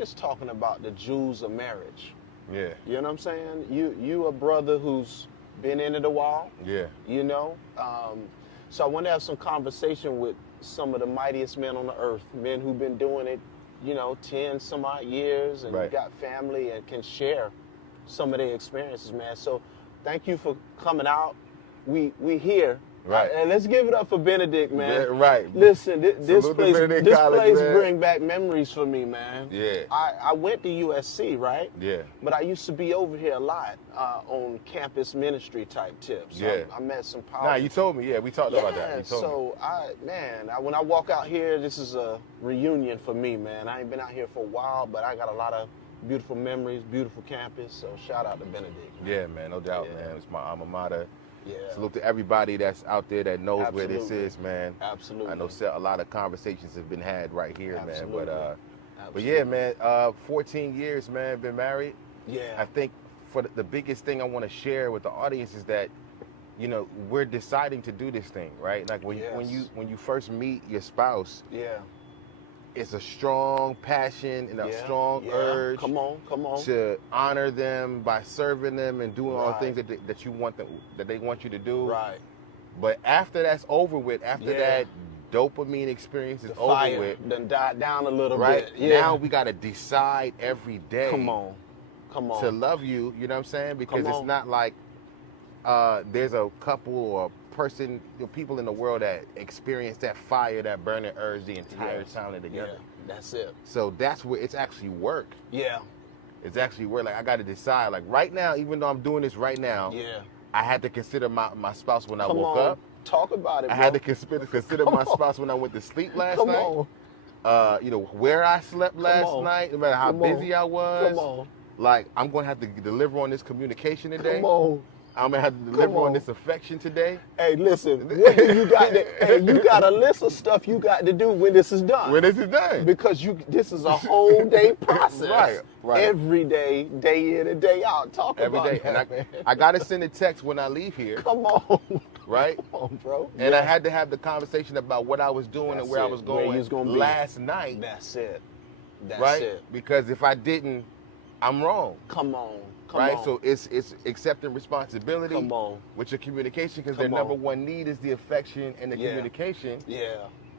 just talking about the jewels of marriage. Yeah. You know what I'm saying? You a brother who's been in it a while. Yeah. You know? So I want to have some conversation with some of the mightiest men on the earth, men who've been doing it, 10 some odd years and Right. got family and can share some of their experiences, man. So thank you for coming out. We here. Right. And let's give it up for Benedict, man. Yeah, right. Listen, this Salute to place, Benedict this College, place man. bring back memories for me, man. Yeah. I went to USC, right? Yeah. But I used to be over here a lot on campus ministry type tips. Yeah. I met some Nah, powerful. you told me. Yeah, we talked about that. You told me. So when I walk out here, this is a reunion for me, man. I ain't been out here for a while, but I got a lot of beautiful memories, beautiful campus. So shout out to Benedict. Yeah, man, no doubt, Yeah. man. It's my alma mater. Yeah. Salute to everybody that's out there that knows where this Absolutely. is, man. Absolutely. I know a lot of conversations have been had right here, Absolutely. man. But Absolutely. yeah, man, 14 years, man, been married. Yeah. I think for the biggest thing I want to share with the audience is that, we're deciding to do this thing, right? Like when you first meet your spouse, Yeah. it's a strong passion and a Yeah. strong Yeah. urge. Come on. To honor them by serving them and doing all the Right. things that you want that they want you to do. Right. But after that's over with, after Yeah. that dopamine experience is The over fire with, done died down a little right? bit. Yeah. Now we got to decide every day Come on. to love you. You know what I'm saying? Because Come it's on. not like there's a couple or person, people in the world that experience that fire, that burning urge the entire Yes. time they're together. Yeah. That's it. So that's where it's actually work. Yeah. It's actually work. Like I got to decide. Like right now, even though I'm doing this right now, Yeah. I had to consider my spouse when I Come woke on. up. Talk about it, I bro. had to consider my spouse when I went to sleep last Come night. on. Where I slept last on. night, no matter how Come on. busy I was. Come on. Like I'm going to have to deliver on this communication today. Come on. I'm gonna have to deliver on. on this affection today. Hey, listen. What do you got? You got a list of stuff you got to do when this is done. When this is done. Because this is a whole day process. Right. Every day, day in and day out. Talk Every about day. that, And man. I gotta send a text when I leave here. Come on. Right? Come on, bro. And I had to have the conversation about what I was doing That's and where I it. was Where you going was gonna be. last night. That's it. That's right? it. Because if I didn't, I'm wrong. Come on. Come right? on. So it's accepting responsibility Come on. with your communication, because their Come on. number one need is the affection and the Yeah. communication. Yeah.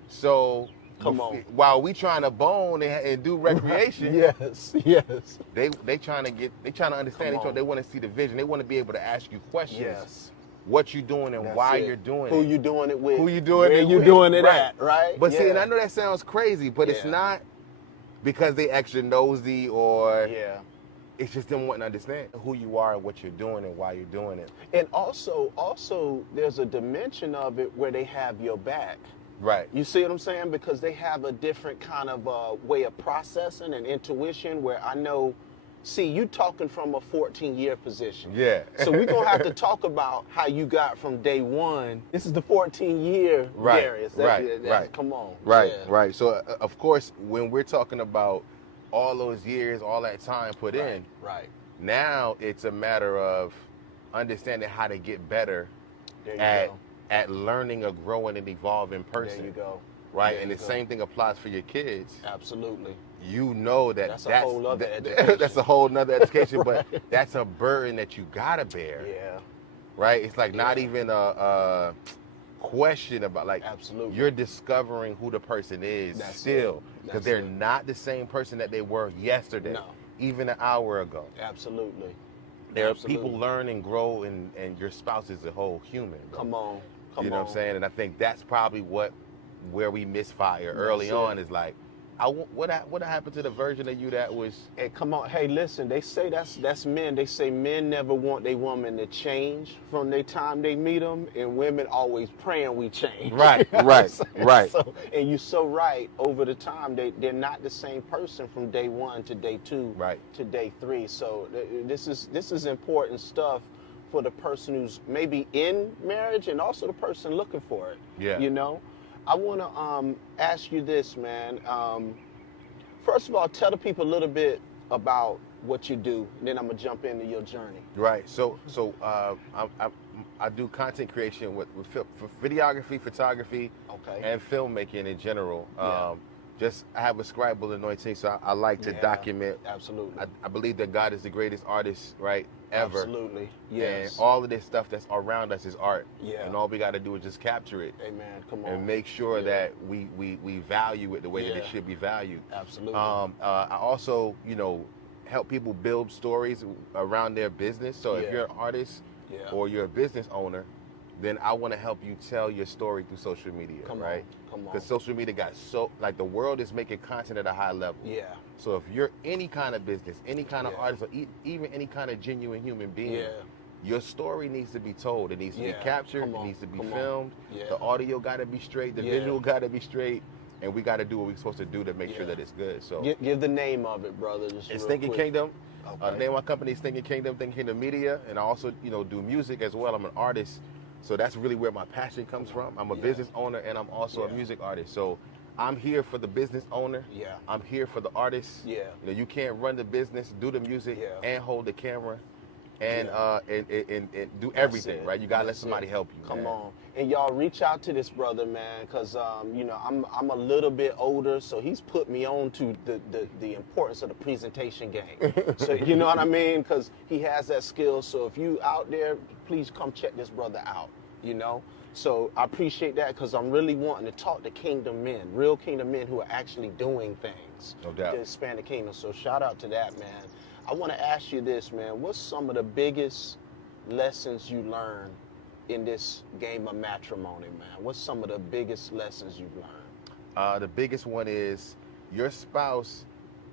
So Come on. while we trying to bone and do recreation, Yes. Yes. they trying to understand each other. They want to see the vision. They want to be able to ask you questions. Yes. What you doing and That's why it. you're doing Who it. you doing it with? Who you doing Where it you with. doing it Right. at? Right. But see, Yeah. and I know that sounds crazy, but it's Yeah. not because they extra nosy or Yeah. it's just them wanting to understand who you are and what you're doing and why you're doing it. And also, there's a dimension of it where they have your back. Right. You see what I'm saying? Because they have a different kind of way of processing and intuition where I know, see, you talking from a 14-year position. Yeah. So we're going to have to talk about how you got from day one. This is the 14-year Right, Darius. right. Come on. Right, Yeah. right. So, of course, when we're talking about all those years, all that time put in, Right. now it's a matter of understanding how to get better There you at go. at learning a growing and evolving person. There you go. Right? There And you the go. same thing applies for your kids. Absolutely. You know That's a whole other that- education. that's a whole nother education, but that's a burden that you gotta bear. Yeah. Right? It's like not Yeah. even a question about, like, Absolutely. you're discovering who the person is That's still, it. because That's they're it. not the same person that they were yesterday, No. even an hour ago. Absolutely. There are Absolutely. people learn and grow, and your spouse is a whole human. bro. Come on. Come You know on. what I'm saying? And I think that's probably where we misfire early it. on, is like, what happened to the version of you that was Hey, come on. Hey, listen, they say that's men. They say men never want their woman to change from the time they meet them, and women always praying we change. Right, You know what right, I'm saying? right. So, and you're so right. Over the time, they're not the same person from day one to day two, Right. to day three. So this is important stuff for the person who's maybe in marriage and also the person looking for it. Yeah. You know, I want to ask you this, man. First of all, tell the people a little bit about what you do, and then I'm gonna jump into your journey. right. So I do content creation with videography, photography, Okay. and filmmaking in general. Yeah. just I have a scribal anointing, so I like to document. Absolutely. I believe that God is the greatest artist, right, ever. Absolutely. Yes. And all of this stuff that's around us is art. Yeah. And all we got to do is just capture it. Amen. Come on. And make sure that we value it the way that it should be valued. Absolutely. I also, help people build stories around their business. So if you're an artist or you're a business owner, then I want to help you tell your story through social media, right? Come on. Because social media got the world is making content at a high level. Yeah. So if you're any kind of business, any kind of artist, or even any kind of genuine human being, your story needs to be told. It needs to be captured. It needs to be filmed. The audio got to be straight. The visual got to be straight. And we got to do what we're supposed to do to make sure that it's good. So give the name of it, brother. It's Thinking Kingdom. The name of my company is Thinking Kingdom, Thinking Kingdom Media. And I also, do music as well. I'm an artist. So that's really where my passion comes from. I'm a business owner and I'm also a music artist. So I'm here for the business owner. Yeah. I'm here for the artist. Yeah. You can't run the business, do the music, and hold the camera, and do everything, right? You gotta let somebody help you. Come on, and y'all reach out to this brother, man, because I'm a little bit older, so he's put me on to the importance of the presentation game. So you know what I mean? Because he has that skill. So if you out there, please come check this brother out. So I appreciate that because I'm really wanting to talk to kingdom men, real kingdom men who are actually doing things to expand the kingdom. So shout out to that, man. I want to ask you this, man. What's some of the biggest lessons you learned in this game of matrimony, man? What's some of the biggest lessons you've learned? The biggest one is your spouse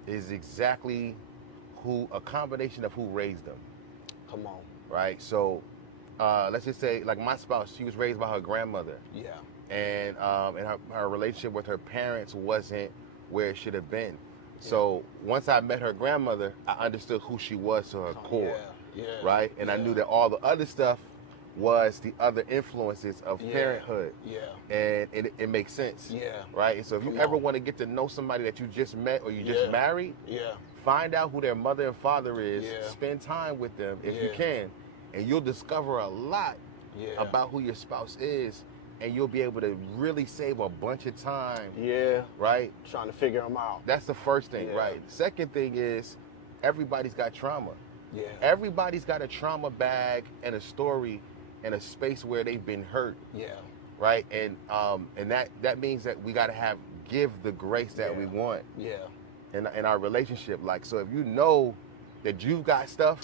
is exactly a combination of who raised them. Come on. Right? So let's just say, like my spouse, she was raised by her grandmother. Yeah. And her relationship with her parents wasn't where it should have been. So once I met her grandmother, I understood who she was to her core, right? And I knew that all the other stuff was the other influences of parenthood. Yeah. And it makes sense. Yeah. Right? And so if you ever want to get to know somebody that you just met or you just married, find out who their mother and father is, spend time with them if you can, and you'll discover a lot about who your spouse is. And you'll be able to really save a bunch of time. Yeah. Right? Trying to figure them out. That's the first thing, right? The second thing is everybody's got trauma. Yeah. Everybody's got a trauma bag and a story and a space where they've been hurt. Yeah. Right? And that means that we got to give the grace that we want. Yeah. In our relationship. Like, so if you know that you've got stuff,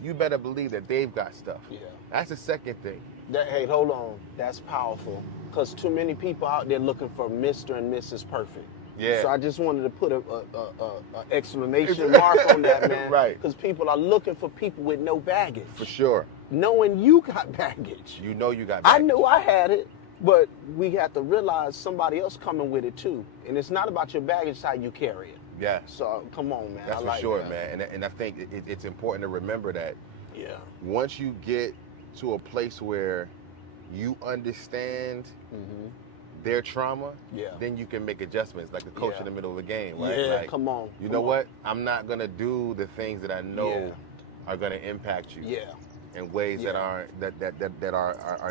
you better believe that they've got stuff. Yeah. That's the second thing. Hey, hold on. That's powerful. Because too many people out there looking for Mr. and Mrs. Perfect. Yeah. So I just wanted to put a exclamation mark on that, man. Right. Because people are looking for people with no baggage. For sure. Knowing you got baggage. You know you got baggage. I knew I had it, but we have to realize somebody else coming with it too. And it's not about your baggage, it's how you carry it. Yeah. So come on, man. That's for sure, man. And I think it's important to remember that. Yeah. Once you get to a place where you understand their trauma, then you can make adjustments, like the coach in the middle of a game, right? Yeah, like, come on. You know what? I'm not gonna do the things that I know are gonna impact you. Yeah. In ways that are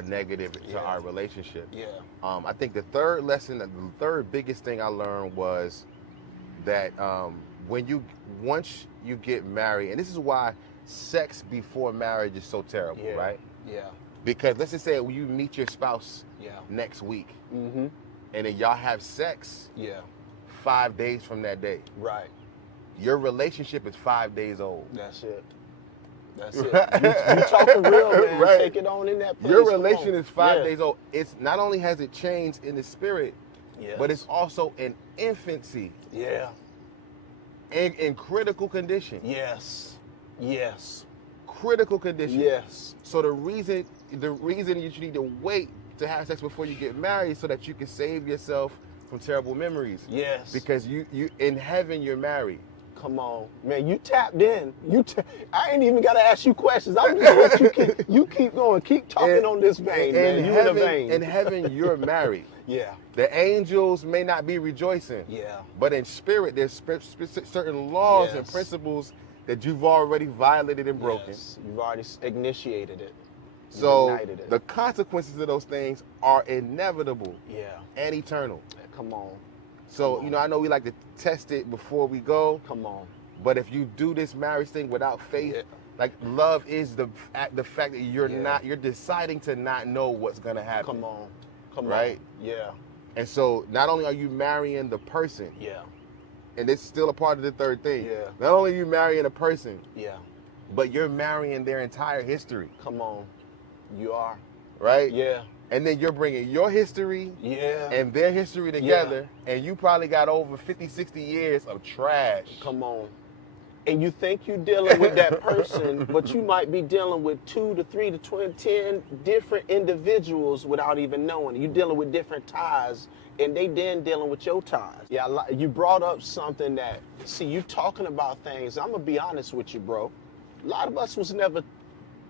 negative to our relationship. Yeah. I think the third biggest thing I learned was that once you get married, and this is why sex before marriage is so terrible, right? Yeah. Because let's just say you meet your spouse next week, and then y'all have sex 5 days from that day. Right. Your relationship is 5 days old. That's it. That's it. You talking real, man. Right. Take it on in that place. Your relation is 5 days old. It's not only has it changed in the spirit, but it's also in infancy. Yeah. In critical condition. Yes. Yes. Critical condition. Yes. So the reason you need to wait to have sex before you get married is so that you can save yourself from terrible memories. Yes. Because you in heaven you're married. Come on, man! You tapped in. I ain't even got to ask you questions. I'm just let you keep going, keep talking on this vein, man. You in a vein. In heaven, you're married. Yeah. The angels may not be rejoicing. Yeah. But in spirit, there's certain laws and principles that you've already violated and broken. Yes. You've already initiated it. So the consequences of those things are inevitable. Yeah. And eternal. Come on. So, you know, I know we like to test it before we go. Come on. But if you do this marriage thing without faith, like love is the fact that you're deciding to not know what's going to happen. Come on. Right? Yeah. And so not only are you marrying the person. Yeah. And it's still a part of the third thing. Yeah. Not only are you marrying a person. Yeah. But you're marrying their entire history. Come on. You are. Right? Yeah. And then you're bringing your history and their history together, and you probably got over 50, 60 years of trash. Come on. And you think you're dealing with that person, but you might be dealing with 2 to 3 to 10 different individuals without even knowing. You're dealing with different ties, and they then dealing with your ties. Yeah, you brought up something that, see, you talking about things. I'm going to be honest with you, bro. A lot of us was never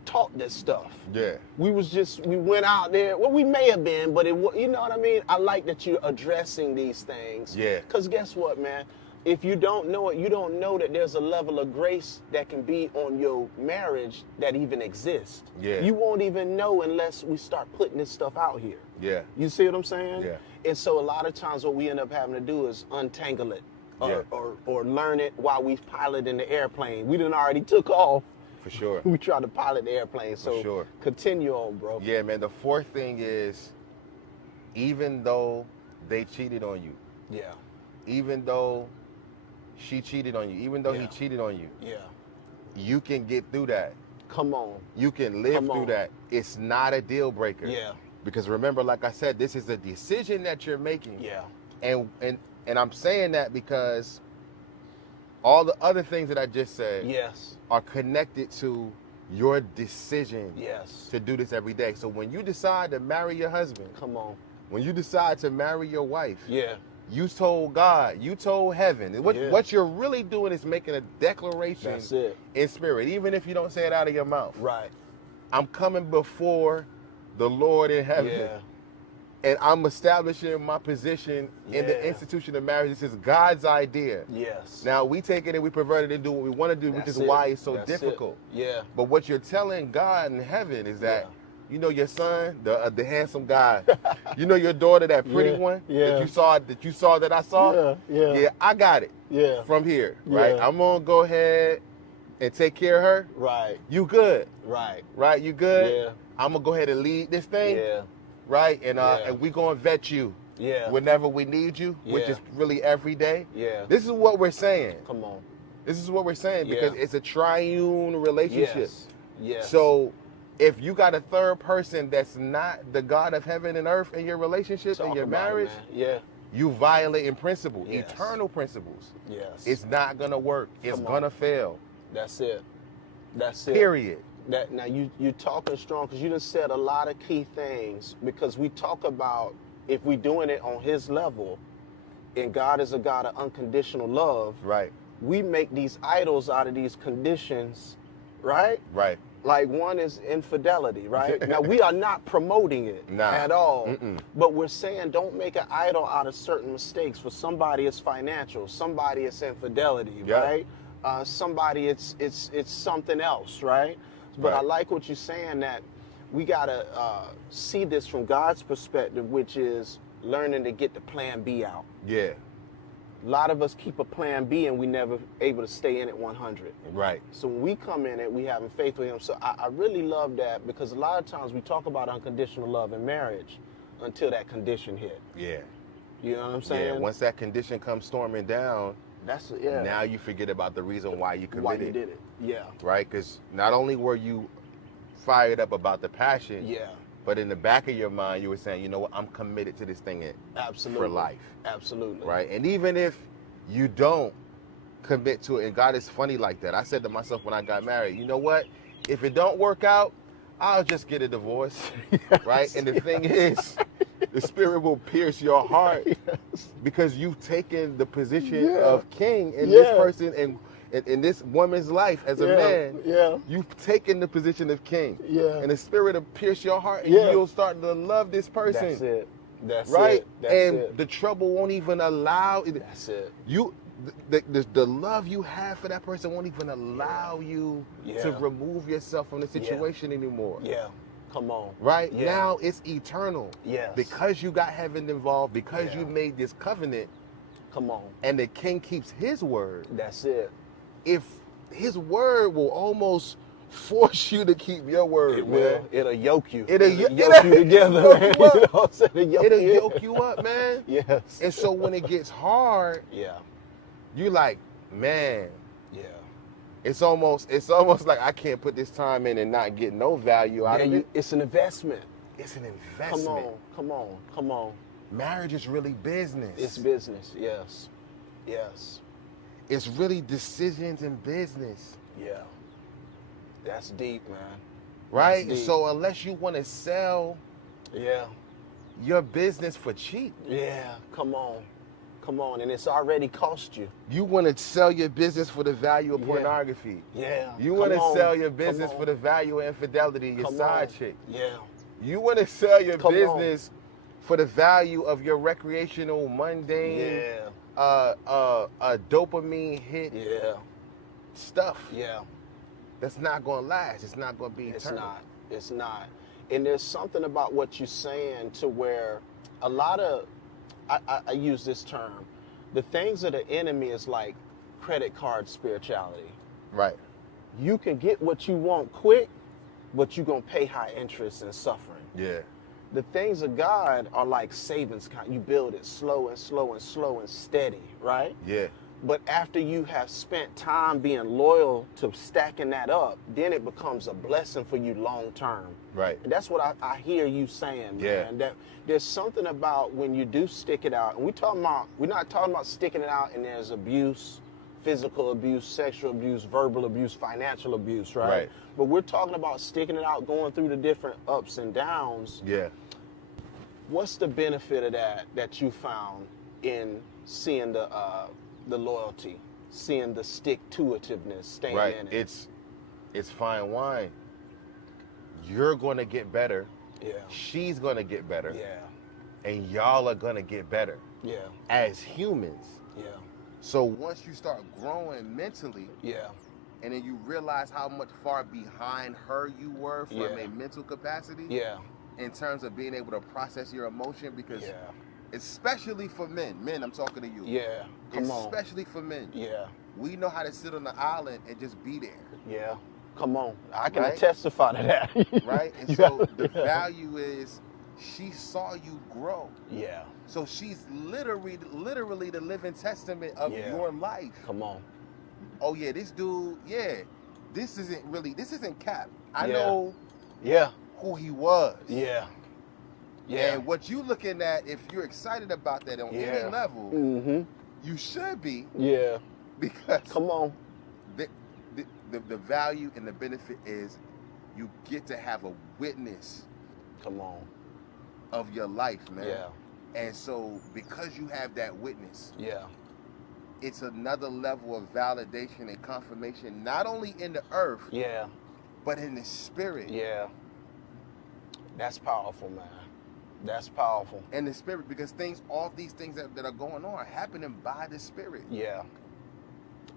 taught this stuff. Yeah. We went out there. Well, we may have been, but you know what I mean? I like that you're addressing these things. Yeah. Because guess what, man? If you don't know it, you don't know that there's a level of grace that can be on your marriage that even exists. Yeah. You won't even know unless we start putting this stuff out here. Yeah. You see what I'm saying? Yeah. And so a lot of times what we end up having to do is untangle it or learn it while we pilot in the airplane. We done already took off. For sure. We try to pilot the airplane. So For sure. Continue on, bro. Yeah, man. The fourth thing is, even though they cheated on you. Yeah. Even though she cheated on you, even though he cheated on you, you can get through that. Come on. You can live through that. It's not a deal breaker. Yeah. Because remember, like I said, this is a decision that you're making. Yeah. And I'm saying that because all the other things that I just said are connected to your decision to do this every day. So when you decide to marry your husband, come on. When you decide to marry your wife, you told God, you told heaven. What you're really doing is making a declaration in spirit, even if you don't say it out of your mouth. Right. I'm coming before the Lord in heaven. Yeah. And I'm establishing my position in the institution of marriage. This is God's idea. Yes. Now we take it and we pervert it and do what we want to do, which is why it's so difficult. Yeah. But what you're telling God in heaven is that, you know, your son, the handsome guy, you know, your daughter, that pretty one that you saw that I saw. Yeah, I got it. Yeah. From here, right? I'm gonna go ahead and take care of her. Right. You good? Right. Right. You good? Yeah. I'm gonna go ahead and lead this thing. Yeah. Right. And we gonna vet you. Yeah. Whenever we need you, which is really every day. Yeah. This is what we're saying. Come on. This is what we're saying because it's a triune relationship. Yes. So if you got a third person that's not the God of heaven and earth in your relationship, in your marriage, you violating principles, eternal principles. Yes. It's not gonna work. It's gonna fail. That's it. That's it. Period. Now you're talking strong because you done said a lot of key things, because we talk about if we doing it on his level, and God is a God of unconditional love. Right. We make these idols out of these conditions, right? Right. Like one is infidelity, right? Now we are not promoting it at all, but we're saying don't make an idol out of certain mistakes. For somebody it's financial, somebody it's infidelity, right? Somebody it's something else, right? But I like what you're saying, that we gotta see this from God's perspective, which is learning to get the plan B out. Yeah. A lot of us keep a plan B and we never able to stay in it 100. Right. So when we come in it, we having faith with him. So I really love that, because a lot of times we talk about unconditional love in marriage until that condition hit. Yeah. You know what I'm saying? Yeah. Once that condition comes storming down, that's now you forget about the reason why you committed. Why you did it. Yeah. Right? Because not only were you fired up about the passion, but in the back of your mind, you were saying, you know what, I'm committed to this thing for life. Absolutely. Right? And even if you don't commit to it, and God is funny like that. I said to myself when I got married, you know what? If it don't work out, I'll just get a divorce. Right? And the thing is, the Spirit will pierce your heart because you've taken the position of king in this person and in this woman's life as a man. You've taken the position of king. And the Spirit will pierce your heart and you'll start to love this person. That's it. That's right? it. That's and it. The trouble won't even allow it. That's it. The love you have for that person won't even allow you to remove yourself from the situation anymore. Yeah. Come on. Right? Now it's eternal. Yes. Because you got heaven involved, because you made this covenant, Come on. And the king keeps his word. That's it. If his word will almost force you to keep your word, It man. will. It'll yoke you. It'll yoke you it'll together, yoke man. you up. You know what I'm saying? It'll yoke you up, man. Yes. And so when it gets hard, Yeah. you like, man, Yeah. it's almost like I can't put this time in and not get no value out of it. It's an investment. It's an investment. Come on. Marriage is really business. It's business. Yes. Yes. It's really decisions in business. Yeah. That's deep, man. Right? That's deep. So unless you want to sell your business for cheap. Yeah. Come on. And it's already cost you. You want to sell your business for the value of pornography. Yeah. You want to sell your business for the value of infidelity, your side chick. Yeah. You want to sell your business for the value of your recreational, mundane, dopamine hit stuff. Yeah. That's not going to last. It's not going to be eternal. It's not. And there's something about what you're saying to where a lot of, I use this term, the things of the enemy is like credit card spirituality. Right. You can get what you want quick, but you're going to pay high interest and suffering. Yeah. The things of God are like savings kind. You build it slow and steady, right? Yeah. But after you have spent time being loyal to stacking that up, then it becomes a blessing for you long term. Right. And that's what I hear you saying, man. That there's something about when you do stick it out, and we're not talking about sticking it out and there's abuse, physical abuse, sexual abuse, verbal abuse, financial abuse, right? But we're talking about sticking it out, going through the different ups and downs. Yeah. What's the benefit of that you found in seeing the loyalty, seeing the stick-to-itiveness, staying in it? It's fine wine. You're going to get better. Yeah. She's going to get better. Yeah. And y'all are going to get better. Yeah. As humans. Yeah. So once you start growing mentally, and then you realize how much far behind her you were from a mental capacity, in terms of being able to process your emotion, because especially for men, I'm talking to you. Especially for men. We know how to sit on the island and just be there. Yeah. Come on. I can testify to that. Right? And so the value is she saw you grow. Yeah. So she's literally the living testament of your life. Come on. Oh yeah, this dude, this isn't Cap. I know who he was. Yeah. And what you looking at, if you're excited about that on any level, you should be. Yeah. Because come on. The value and the benefit is you get to have a witness. Come on. Of your life, man. Yeah. And so because you have that witness, it's another level of validation and confirmation, not only in the earth, but in the spirit. Yeah. That's powerful, man. That's powerful. In the spirit, because all these things that are going on are happening by the spirit. Yeah.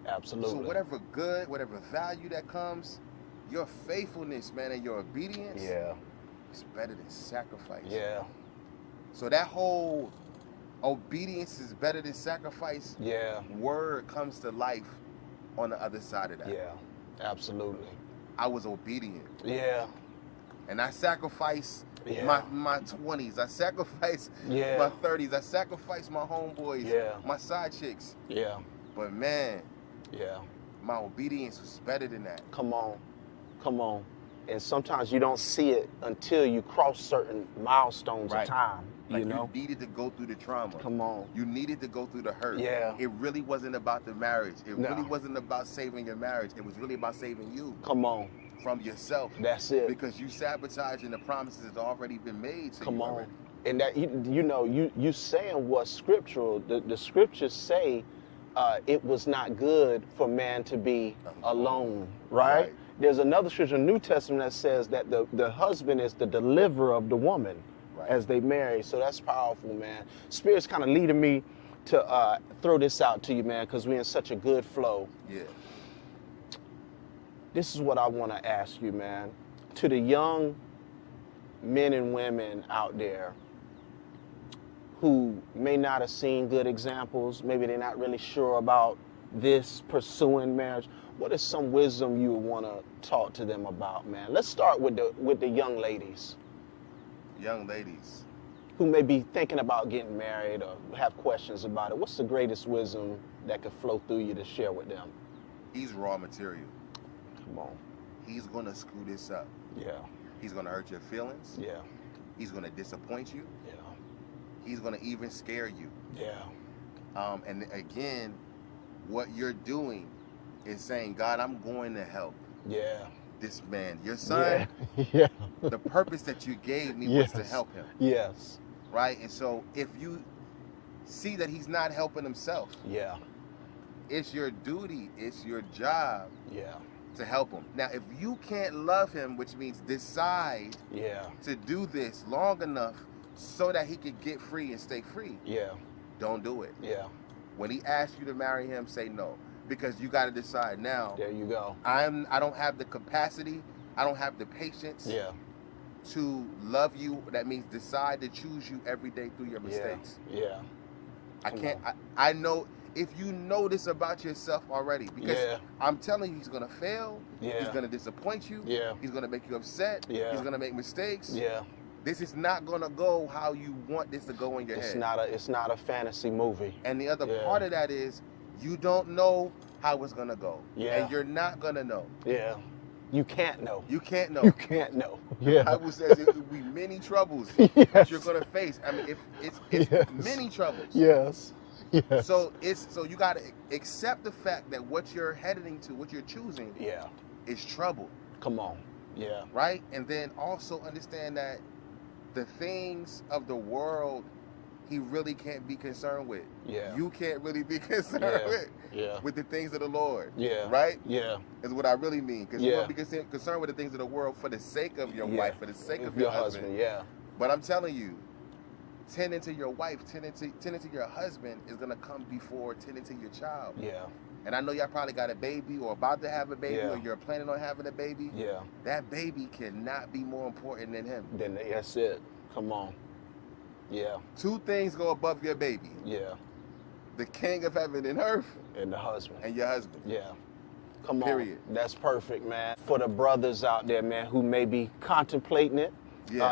Absolutely. So whatever good, whatever value that comes, your faithfulness, man, and your obedience, it's better than sacrifice. Yeah. So that whole obedience is better than sacrifice word comes to life on the other side of that. Yeah, absolutely. I was obedient. Yeah. And I sacrificed my 20s. I sacrificed my 30s. I sacrificed my homeboys, my side chicks. Yeah. But man, my obedience was better than that. Come on. And sometimes you don't see it until you cross certain milestones of time. Like you know? You needed to go through the trauma. Come on. You needed to go through the hurt. Yeah. It really wasn't about the marriage. It really wasn't about saving your marriage. It was really about saving you. Come on. From yourself. That's it. Because you sabotaging the promises that's already been made to you. Come on. Already. And that you saying what's scriptural. The scriptures say it was not good for man to be alone, right? There's another scripture in the New Testament that says that the husband is the deliverer of the woman as they marry. So that's powerful, man. Spirit's kind of leading me to throw this out to you, man, because we're in such a good flow. Yeah. This is what I want to ask you, man. To the young men and women out there who may not have seen good examples, maybe they're not really sure about this pursuing marriage, what is some wisdom you would want to talk to them about, man? Let's start with the young ladies. Young ladies who may be thinking about getting married or have questions about it. What's the greatest wisdom that could flow through you to share with them? He's raw material. Come on. He's going to screw this up. Yeah. He's going to hurt your feelings. Yeah. He's going to disappoint you. Yeah. He's going to even scare you. Yeah. And again, what you're doing is saying, God, I'm going to help. Yeah. This man, your son. Yeah. The purpose that you gave me was to help him. Yes. Right? And so if you see that he's not helping himself, yeah, it's your duty, it's your job, yeah, to help him. Now, if you can't love him, which means decide, yeah, to do this long enough so that he could get free and stay free, yeah, don't do it. Yeah. When he asks you to marry him, say no, because you got to decide now. There you go. I don't have the capacity, I don't have the patience. Yeah. To love you. That means decide to choose you every day through your mistakes. Yeah. I can't. I know if you know this about yourself already, because I'm telling you, he's gonna fail. Yeah. He's gonna disappoint you. Yeah. He's gonna make you upset. Yeah. He's gonna make mistakes. Yeah. This is not gonna go how you want this to go in your head. It's not a fantasy movie. And the other part of that is you don't know how it's gonna go. Yeah. And you're not gonna know. Yeah. You can't know. You can't know. You can't know. Yeah. The Bible says it will be many troubles that you're going to face. I mean, it's many troubles. Yes. Yes. So you got to accept the fact that what you're heading to, what you're choosing, is trouble. Come on. Yeah. Right? And then also understand that the things of the world he really can't be concerned with. Yeah. You can't really be concerned with the things of the Lord. Yeah. Right? Yeah. Is what I really mean. Because you won't be concerned with the things of the world for the sake of your wife, for the sake of your husband. Yeah. But I'm telling you, tending to your wife, tending to your husband is going to come before tending to your child. Yeah. And I know y'all probably got a baby or about to have a baby or you're planning on having a baby. Yeah. That baby cannot be more important than him. That's it. Come on. Yeah. Two things go above your baby. Yeah. The king of heaven and earth. And the husband. And your husband. Yeah. Come on. Period. That's perfect, man. For the brothers out there, man, who may be contemplating it,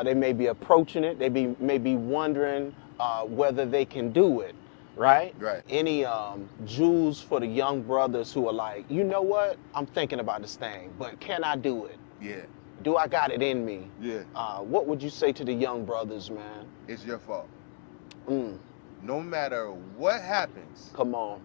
they may be approaching it, they may be wondering whether they can do it, right? Right. Any jewels for the young brothers who are like, you know what? I'm thinking about this thing, but can I do it? Yeah. Do I got it in me? Yeah. What would you say to the young brothers, man? It's your fault. No matter what happens. Come on.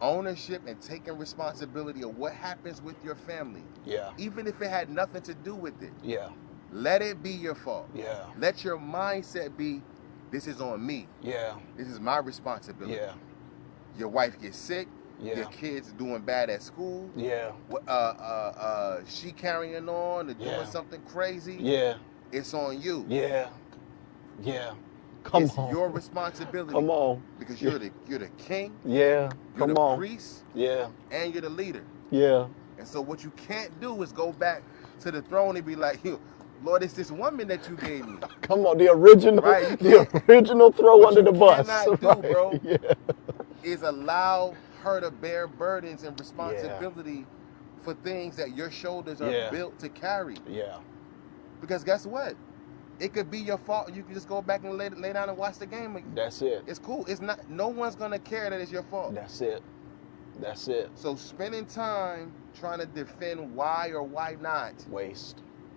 Ownership and taking responsibility of what happens with your family. Yeah. Even if it had nothing to do with it. Yeah. Let it be your fault. Yeah. Let your mindset be, this is on me. Yeah. This is my responsibility. Yeah. Your wife gets sick. Yeah. Your kids doing bad at school. Yeah. She carrying on or doing something crazy. Yeah. It's on you. Yeah. Yeah. It's your responsibility. Come on. Because you're the king. Yeah. You're Come the on. priest. Yeah. And you're the leader. Yeah. And so what you can't do is go back to the throne and be like, Lord, it's this woman that you gave me. Come on, the original, the original throw under the bus. What you cannot do, bro, is allow her to bear burdens and responsibility for things that your shoulders are built to carry. Yeah. Because guess what? It could be your fault. You can just go back and lay down and watch the game again. That's it. It's cool. It's not. No one's gonna care that it's your fault. That's it. That's it. So spending time trying to defend why or why not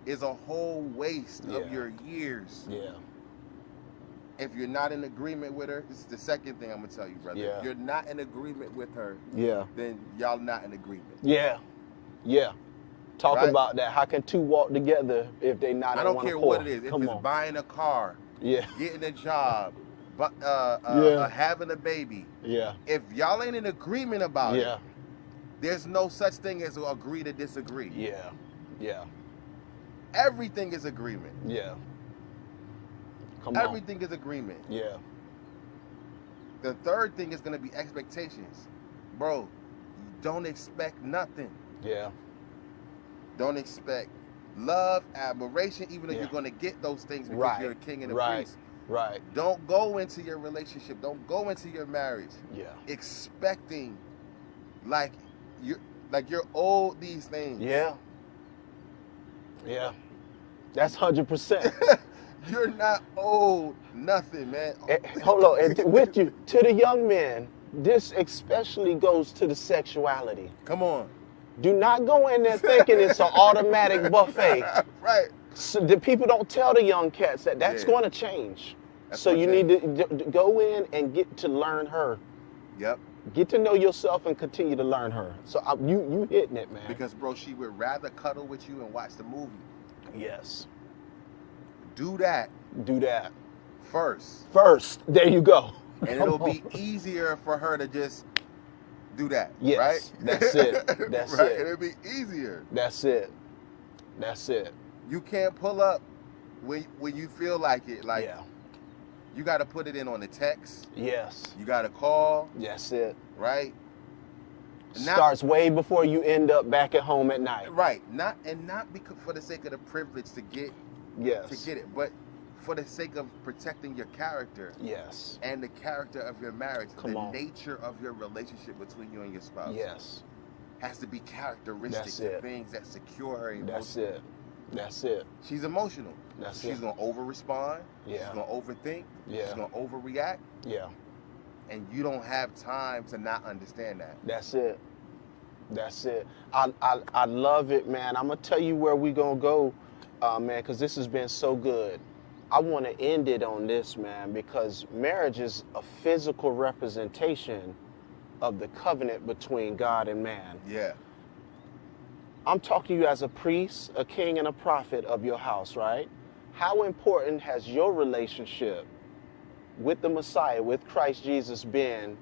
is a whole waste of your years. Yeah. If you're not in agreement with her, this is the second thing I'm gonna tell you, brother. Yeah. If you're not in agreement with her, then y'all not in agreement. Yeah. Yeah. Talk about that. How can two walk together if they not? I don't care what it is. If it's buying a car, getting a job, having a baby. Yeah. If y'all ain't in agreement about it, there's no such thing as agree to disagree. Yeah. Yeah. Everything is agreement. Yeah. Everything is agreement. Yeah. The third thing is going to be expectations. Bro, don't expect nothing. Yeah. Don't expect love, admiration, even though you're going to get those things because you're a king and a priest. Right. Don't go into your relationship. Don't go into your marriage. Yeah. Expecting like you're owed these things. Yeah. Yeah. That's 100%. You're not owed nothing, man. Hold on, and with you, to the young men, this especially goes to the sexuality. Come on. Do not go in there thinking it's an automatic buffet. Right. So the people don't tell the young cats that that's going to change. So you need to go in and get to learn her. Yep. Get to know yourself and continue to learn her. So you hitting it, man. Because, bro, she would rather cuddle with you and watch the movie. Yes. Do that. Do that. First. There you go. And it'll be easier for her to just do that. Yes. Right? That's it. That's right? it. It'll be easier. That's it. That's it. You can't pull up when you feel like it. Like, yeah. You got to put it in on the text. Yes. You got to call. That's it. Right? Starts way before you end up back at home at night. Right. Not because for the sake of the privilege to get it, but for the sake of protecting your character. Yes. And the character of your marriage. Nature of your relationship between you and your spouse. Yes. Has to be characteristics of things that secure her emotions. That's it. She's emotional. She's going to over-respond. Yeah. She's going to overthink. Yeah. She's going to overreact. Yeah. And you don't have time to not understand that. That's it. That's it. I love it, man. I'm going to tell you where we're going to go, man, because this has been so good. I want to end it on this, man, because marriage is a physical representation of the covenant between God and man. Yeah. I'm talking to you as a priest, a king, and a prophet of your house, right? How important has your relationship with the Messiah, with Christ Jesus, been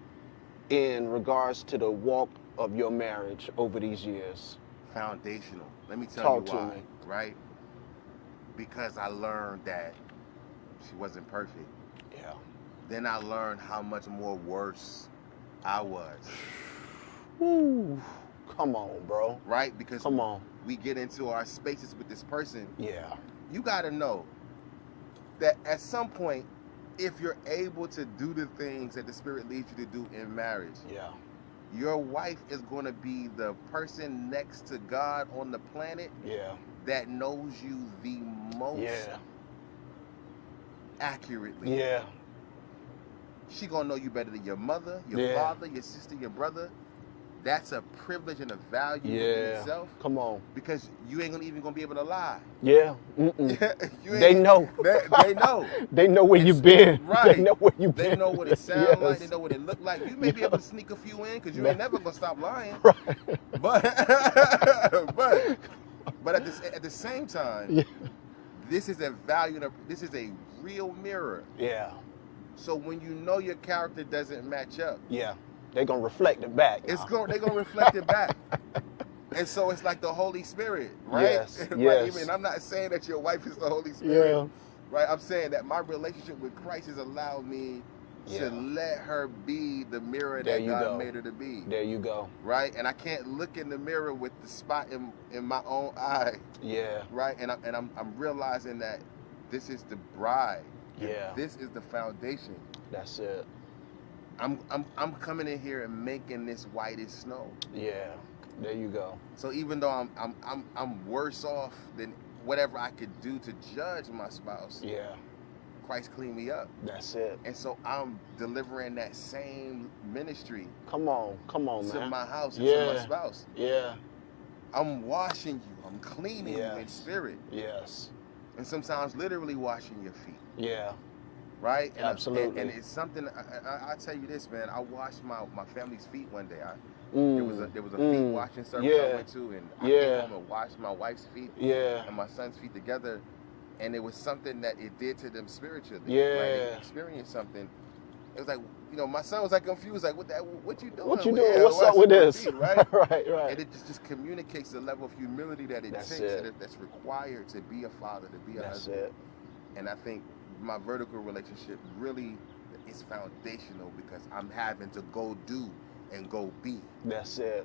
in regards to the walk of your marriage over these years? Foundational. Let me tell you why. Talk to me. Right? Because I learned that she wasn't perfect. Yeah. Then I learned how much more worse I was. Ooh. Come on, bro. Right? Because we get into our spaces with this person. Yeah. You got to know that at some point, if you're able to do the things that the Spirit leads you to do in marriage, your wife is going to be the person next to God on the planet that knows you the most accurately. Yeah. She going to know you better than your mother, your father, your sister, your brother. That's a privilege and a value in itself. Come on. Because you ain't even going to be able to lie. Yeah. They know. They know. They know where you've been. Right. They know where you've been. They know what it sounds like. They know what it look like. You may be able to sneak a few in because you ain't never going to stop lying. Right. But at the same time, this is a value. This is a real mirror. Yeah. So when you know your character doesn't match up. Yeah. They're going to reflect it back. They're going to reflect it back. And so it's like the Holy Spirit, right? Yes, Right? And I'm not saying that your wife is the Holy Spirit, right? I'm saying that my relationship with Christ has allowed me to let her be the mirror that God made her to be. There you go. Right? And I can't look in the mirror with the spot in my own eye. Yeah. Right? And I'm realizing that this is the bride. Yeah. This is the foundation. That's it. I'm coming in here and making this white as snow. Yeah, there you go. So even though I'm worse off than whatever I could do to judge my spouse. Yeah. Christ cleaned me up. That's it. And so I'm delivering that same ministry. Come on, man. To my house and to my spouse. Yeah. I'm washing you. I'm cleaning you in spirit. Yes. And sometimes literally washing your feet. Yeah. Right? And absolutely. And it's something, I tell you this, man. I washed my family's feet one day. There was a feet washing service I went to, and I came home and washed my wife's feet and my son's feet together. And it was something that it did to them spiritually. Yeah. Right? They experienced something. It was like, my son was like confused, like, what you doing? What you doing? What's up with this? Feet, right? right. And it just communicates the level of humility that it takes, that's required to be a father, to be a husband. That's it. And I think my vertical relationship really is foundational because I'm having to go do and go be. That's it.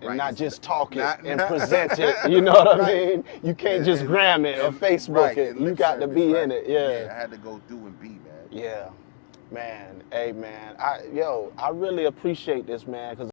And right? not just talk it and present it. You know what I mean? You can't just gram it or Facebook it. You got to be in it. Yeah. I had to go do and be. Yeah, man. Hey, man. I really appreciate this, man, because